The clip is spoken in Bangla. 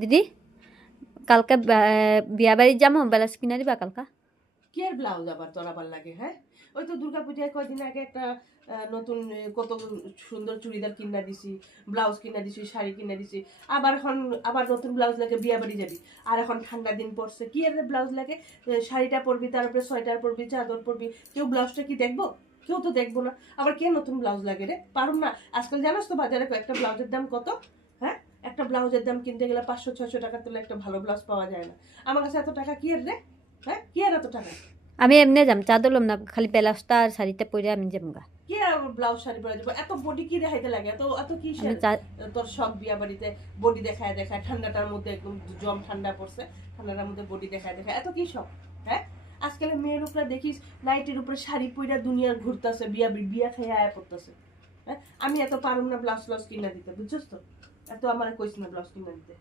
দিদি কালকে বিয়া বাড়ি যাবো, ব্লাউজ কিনা দিবা কালকা? কি আর ব্লাউজ আবার তোর আবার লাগে? হ্যাঁ, ওই তো দুর্গা পূজায় কয়দিন আগে একটা নতুন কত সুন্দর চুড়িদার কিনা দিছি, ব্লাউজ কিনা দিছি, শাড়ি কিনা দিছি। আবার এখন আবার নতুন ব্লাউজ লাগে, বিয়া বাড়ি যাবি। আর এখন ঠান্ডা দিন পড়ছে, কি আর ব্লাউজ লাগে? শাড়িটা পরবি, তার উপরে সোয়েটার পরবি, চাদর পরবি। কেউ ব্লাউজটা কি দেখবো? কেউ তো দেখবো না। আবার কে নতুন ব্লাউজ লাগে রে? পারুম না। আজকাল জানোস তো বাজারে একটা ব্লাউজের দাম কত? হ্যাঁ, একটা ব্লাউজের দাম কিনতে গেলে 500-600 টাকা তুলে একটা ভালো ব্লাউজ পাওয়া যায় না। আমার কাছে এত টাকা কি আর রে? হ্যাঁ, কি আর এত টাকা? আমি এমনি যাম, চাদর লম না, খালি ব্লাউজটা আর শাড়িটা পরে আমি যাম গা। কি আর ব্লাউজ শাড়ি পরে যাবো? এত বডি কি দেখাইতে লাগে? এত এত কি আমি তোর সব বিয়া বাড়িতে বডি দেখায় দেখায়, ঠান্ডাটার মধ্যে একদম জম ঠান্ডা পড়ছে, ঠান্ডাটার মধ্যে বডি দেখায় দেখায়, এত কি সব? হ্যাঁ, আজকাল মেয়ের উপরে দেখিস নাইটের উপরে শাড়ি পইরা দুনিয়ার ঘুরতেছে, বিয়া বিয়া খেয়ে আয়া পড়তেছে। হ্যাঁ, আমি এত পারুম না ব্লাউজ ব্লাউজ কিনা দিতে, বুঝছস তো? এত আমার কইস না ব্লাউজ কিনা দিতে।